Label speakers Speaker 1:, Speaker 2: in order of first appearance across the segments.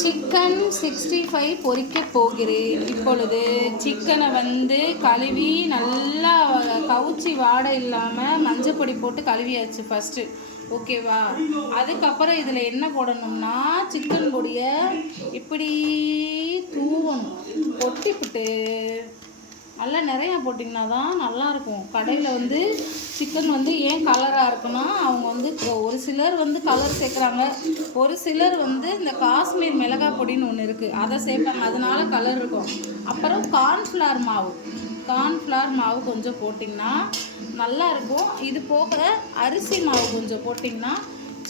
Speaker 1: Chicken sixty five பொறிக்க போகிறேன். இப்பொழுது சிக்கனை வந்து கழுவி நல்லா கவுச்சி வாடை இல்லாமல் மஞ்சப்பொடி போட்டு கழுவியாச்சு ஃபஸ்ட்டு ஓகேவா அதுக்கப்புறம் இதில் என்ன போடணும்னா சிக்கன் பொடியை இப்படி தூவணும். கொட்டிப்புட்டு நல்லா நிறையா போட்டிங்கன்னா தான் நல்லாயிருக்கும். கடையில் வந்து சிக்கன் வந்து ஏன் கலராக இருக்குன்னா அவங்க வந்து ஒரு சிலர் வந்து கலர் சேர்க்குறாங்க. ஒரு சிலர் வந்து இந்த காஷ்மீர் மிளகாய் பொடின்னு ஒன்று இருக்குது அதை சேர்ப்பாங்க. அதனால கலர் இருக்கும். அப்புறம் கார்ன்ஃப்ளவர் மாவு. கார்ன்ஃப்ளவர் மாவு கொஞ்சம் போட்டிங்கன்னா நல்லாயிருக்கும். இது போக அரிசி மாவு கொஞ்சம் போட்டிங்கன்னா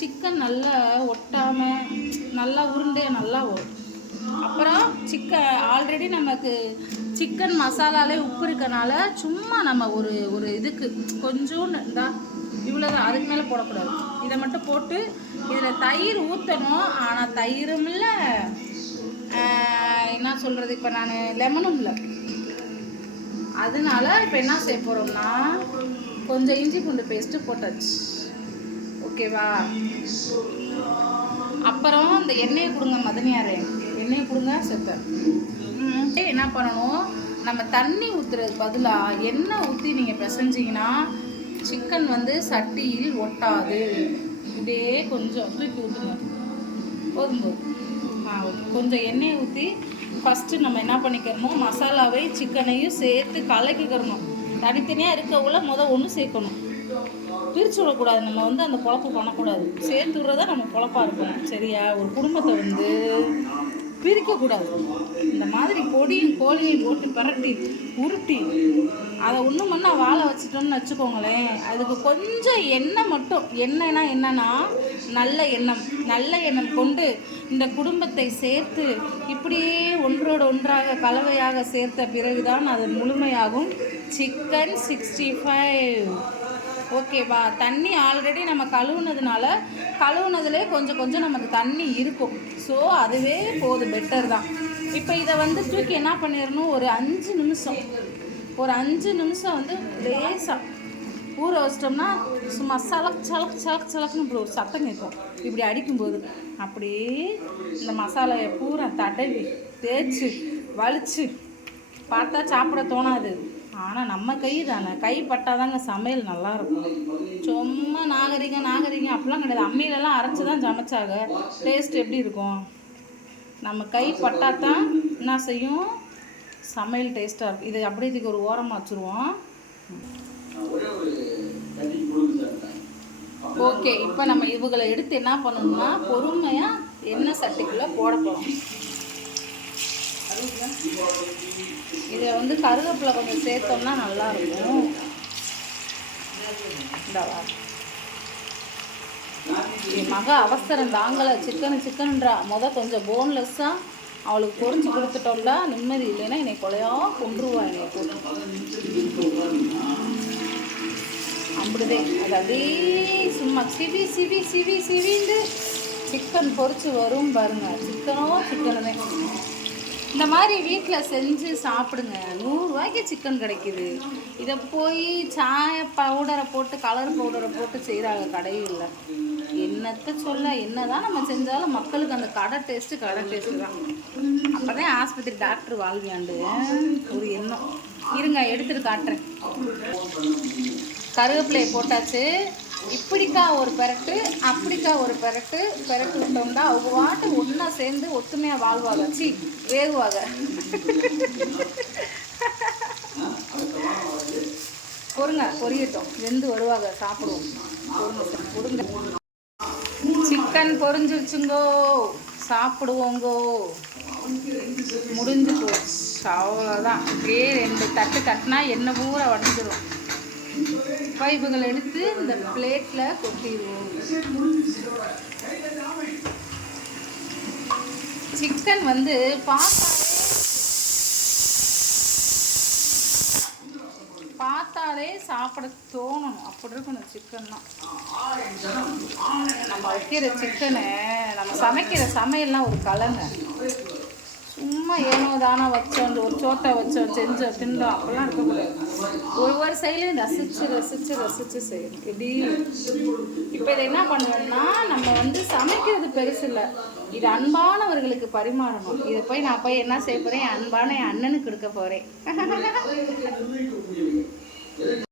Speaker 1: சிக்கன் நல்லா ஒட்டாமல் நல்லா உருண்டையாக நல்லா வரும். அப்புறம் சிக்கன் ஆல்ரெடி நமக்கு சிக்கன் மசாலாலே உப்பு இருக்கனால சும்மா நம்ம ஒரு ஒரு இதுக்கு கொஞ்சோண்டு இந்தா இவ்வளோதான் அதுக்கு மேலே போடக்கூடாது. இதை மட்டும் போட்டு இதில் தயிர் ஊற்றணும் ஆனால் தயிரும் இல்லை. என்ன சொல்கிறது இப்போ நான் லெமனும் இல்லை. அதனால இப்போ என்ன செய்ய போகிறோம்னா கொஞ்சம் இஞ்சி பூண்டு பேஸ்ட்டு போட்டாச்சு. ஓகேவா அப்புறம் இந்த எண்ணெயை கொடுங்க மதனியாரே. எண்ணெயை கொடுங்க செத்தேன் என்ன பண்ணணும்? நம்ம தண்ணி ஊற்றுறதுக்கு பதிலாக எண்ணெய் ஊற்றி நீங்கள் பிசைஞ்சிங்கன்னா சிக்கன் வந்து சட்டியில் ஒட்டாது. இப்படியே கொஞ்சம் தூக்கி ஊற்றுங்க போதும் போதும். ஆ கொஞ்சம் எண்ணெயை ஊற்றி ஃபஸ்ட்டு நம்ம என்ன பண்ணிக்கிறணும் மசாலாவை சிக்கனையும் சேர்த்து கலக்கிக்கிறணும் தனித்தனியாக இருக்கக்குள்ள முதல் ஒன்று சேர்க்கணும். பிரித்து விடக்கூடாது. நம்ம வந்து அந்த பொழப்பு பண்ணக்கூடாது. சேர்த்து விட்றதா நம்ம குழப்பாக இருக்கணும். சரியா? ஒரு குடும்பத்தை வந்து பிரிக்கக்கூடாது இந்த மாதிரி பொடியும் கோழியும் போட்டு பரட்டி உருட்டி அதை ஒன்றும் மண்ணா வாழை வச்சிட்டோம்னு வச்சுக்கோங்களேன். அதுக்கு கொஞ்சம் எண்ணெய் மட்டும் எண்ணெய்னா என்னன்னா நல்ல எண்ணம் நல்ல எண்ணம் கொண்டு இந்த குடும்பத்தை சேர்த்து இப்படியே ஒன்றோடு ஒன்றாக கலவையாக சேர்த்த பிறகுதான் அது முழுமையாகும். சிக்கன் சிக்ஸ்டி ஃபைவ் ஓகேவா தண்ணி ஆல்ரெடி நம்ம கழுவுனதுனால கழுவுனதுலே கொஞ்சம் கொஞ்சம் நமக்கு தண்ணி இருக்கும். ஸோ அதுவே போது பெட்டர் தான். இப்போ இதை வந்து தூக்கி என்ன பண்ணிடணும் ஒரு அஞ்சு நிமிஷம். ஒரு அஞ்சு நிமிஷம் வந்து லேசாக ஊற வச்சிட்டோம்னா சும்மா சலக் சலக் சலக் சலக்குன்னு இப்படி ஒரு சத்தம் கேட்கும். இப்படி அடிக்கும்போது அப்படியே இந்த மசாலையை பூரா தடவி தேய்ச்சி வலிச்சு பார்த்தா சாப்பிட தோணாது. ஆனால் நம்ம கை தானே. கை பட்டாதாங்க சமையல் நல்லா இருக்கும் சும்மா நாகரிகம் நாகரிகம் அப்படிலாம் கிடையாது. அம்மியிலலாம் அரைச்சி தான் சமைச்சாங்க. டேஸ்ட் எப்படி இருக்கும்? நம்ம கை பட்டாதான் என்ன செய்யும்? சமையல் டேஸ்ட்டாக இருக்கும். இது அப்படியே இதுக்கு ஒரு ஓரமாக வச்சுருவோம். ஓகே இப்போ நம்ம இவங்களை எடுத்து என்ன பண்ணணும்னா பொறுமையாக எண்ணெய் சட்டிக்குள்ளே போட போகிறோம் இதை வந்து கருவேப்பிலை கொஞ்சம் சேர்த்தோம்னா நல்லா இருக்கும் என் மக அவசரம் தாங்கலை. சிக்கனு சிக்கனுன்றா. முத கொஞ்சம் போன்லெஸ்ஸாக அவளுக்கு பொறிஞ்சு கொடுத்துட்டோம்ல நிம்மதி இல்லைன்னா என்னை கொலையா கொண்டுருவா என்னை அப்படிதே அது அதே சும்மா சிவி சிவி சிவி சிவிண்டு சிக்கன் பொறிச்சு வரும் பாருங்க. சிக்கனோ சிக்கனுமே. இந்த மாதிரி வீட்டில் செஞ்சு சாப்பிடுங்க. நூறுரூவாய்க்கு சிக்கன் கிடைக்குது. இதை போய் சாய பவுடரை போட்டு கலர் பவுடரை போட்டு செய்கிறாங்க கடையில் என்னத்தை சொல்ல என்னதான் நம்ம செஞ்சாலும் மக்களுக்கு அந்த கடை டேஸ்ட்டு கடை டேஸ்ட்டு தான். அப்போ தான் ஆஸ்பத்திரி டாக்டர் வாழ்வியாண்டு. ஒரு எண்ணம். இருங்க எடுத்துகிட்டு காட்டுறேன். கருவேப்பிலையை போட்டாச்சு. இப்படிக்கா ஒரு பெரட்டு அப்படிக்கா ஒரு பெரட்டு. பெரட்டு விட்டோம்னா அவங்க வாட்டு ஒன்றா சேர்ந்து ஒத்துமையாக வாழ்வாங்க. சி வேகுவாங்க பொறுங்க பொரியட்டும். வெந்து வருவாங்க சாப்பிடுவோம். பொறுங்க சிக்கன் பொரிஞ்சிருச்சுங்கோ. சாப்பிடுவோங்கோ. முடிஞ்சு போச்சு. அவ்வளோதான் அப்படியே ரெண்டு தட்டு தட்டினா என்ன பூரா உடஞ்சிரும் பைப்புகள் எடுத்து இந்த பிளேட்டில் கொட்டிடுவோம். சிக்கன் வந்து பார்த்தாலே பார்த்தாலே சாப்பிட தோணணும். அப்படி இருக்கணும் சிக்கன்லாம் நம்ம வைக்கிற சிக்கனை நம்ம சமைக்கிற சமையல்லாம் ஒரு கலங்க. சும்மா ஏனோ தானோ வச்சோம் அந்த ஒரு சோத்தை வச்சோம் செஞ்சோம் திண்டோம் அப்பெல்லாம் இருக்கக்கூடாது. ஒவ்வொரு செயலையும் ரசித்து ரசித்து ரசித்து செய்யணும். இப்படி இப்போ இதை என்ன பண்ணுவேன்னா நம்ம வந்து சமைக்கிறது பெருசு இல்லை. இது அன்பானவர்களுக்கு பரிமாறணும். இதை போய் நான் போய் என்ன செய்ய போகிறேன் அன்பான என் அண்ணனுக்கு கொடுக்க போகிறேன்